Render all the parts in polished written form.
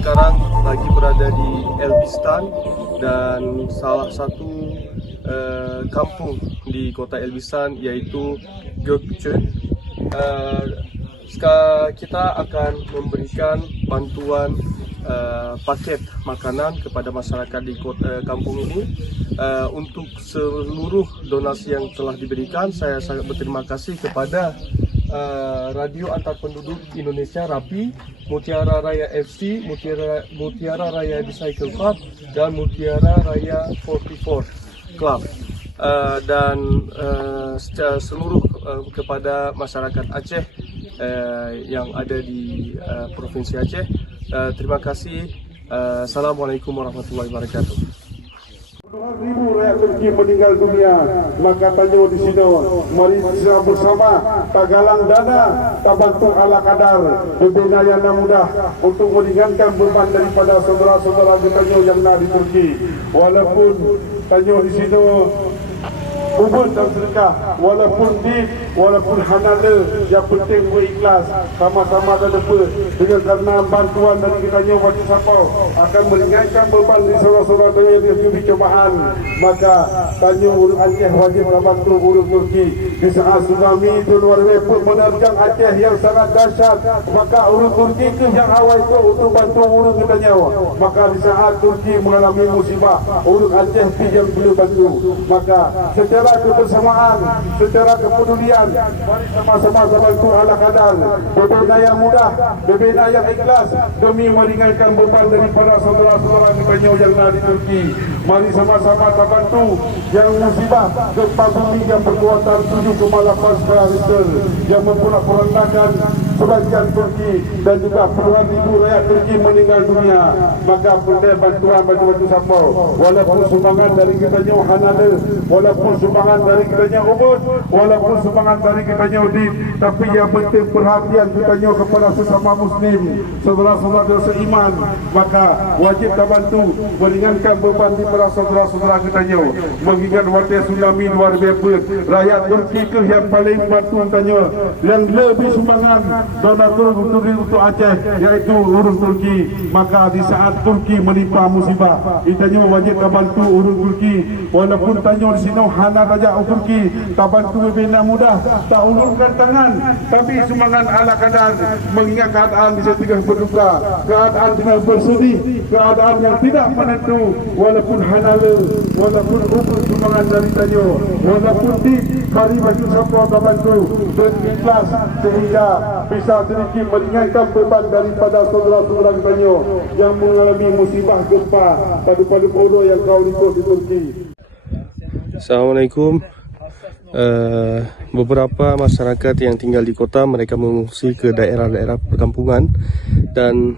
sekarang lagi berada di Elbistan dan salah satu kampung di kota Elbistan yaitu Gökçen. Kita akan memberikan bantuan paket makanan kepada masyarakat di kampung ini. Untuk seluruh donasi yang telah diberikan, saya sangat berterima kasih kepada Radio Antar Penduduk Indonesia RAPI, Mutiara Raya FC, Mutiara Raya Bicycle Club, dan Mutiara Raya 44 Club. Dan seluruh kepada masyarakat Aceh yang ada di Provinsi Aceh. Terima kasih. Assalamualaikum warahmatullahi wabarakatuh. Ribu rakyat Turki meninggal dunia, maka tanya di sini, mari kita bersama tak galang dana, tak bantu ala kadar, berbina yang mudah untuk meringankan beban daripada saudara-saudara kita yang ada di Turki. Walaupun tanya di sini hubun dan sedekah, walaupun hanada, yang penting berikhlas, sama-sama dan lepas dengan karena bantuan dari kita wajib sapau akan meringankan beban di saudara-saudara yang dihadapi cobaan. Maka tanya urus Aceh wajib bantu urus Turki di saat tsunami itu luar biasa menerjang Aceh yang sangat dahsyat. Maka urus Turki itu yang awal itu untuk bantu urus kita nyawa. Maka di saat Turki mengalami musibah, urus Aceh yang perlu bantu. Maka secara kebersamaan, secara kepedulian, mari sama-sama bantu ala kadar, berbina yang mudah, berbina yang ikhlas demi meringankan beban daripada saudara-saudara kita yang ada di Turki. Mari sama-sama bantu yang musibah gempa bumi yang berkuatan 7,8 skala Richter yang memporak-porandakan sebagian Turki dan juga puluhan ribu rakyat Turki meninggal dunia. Maka perlu bantuan bantu sapau, walaupun sumbangan dari kita hanada, walaupun sumbangan dari kita ubud, walaupun sumbangan dari kita udit, tapi yang penting perhatian kita kepada sesama muslim, saudara-saudara seiman. Maka wajib kita bantu meringankan beban di para saudara-saudara kita mengingat waktu tsunami luar biasa. Rakyat Turki ke yang paling bantu tanya yang lebih sumbangan donatur untuk Aceh, yaitu urus Turki. Maka di saat Turki menimpa musibah, kita wajib bantu urus Turki. Walaupun tanya di sini hana raja Turki tak bantu berbina mudah, tak ulurkan tangan, tapi sumbangan ala kadar mengingat keadaan bisa tengah berduka, keadaan tengah bersedih, keadaan yang tidak menentu. Walaupun hanala, walaupun ukur sumbangan dari tanya, walaupun di mari bagi sapau tak bantu dan ikhlas sehingga bisa sedikit meringankan beban daripada saudara-saudara kita yang mengalami musibah gempa pada Palu yang kau ikut di Turki. Assalamualaikum. Beberapa masyarakat yang tinggal di kota, mereka mengungsi ke daerah-daerah perkampungan, dan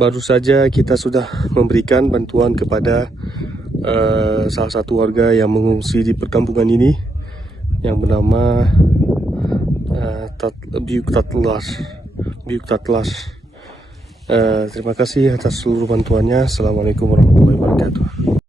baru saja kita sudah memberikan bantuan kepada salah satu warga yang mengungsi di perkampungan ini yang bernama Büyük Tatlas. Terima kasih atas seluruh bantuannya. Assalamualaikum warahmatullahi wabarakatuh.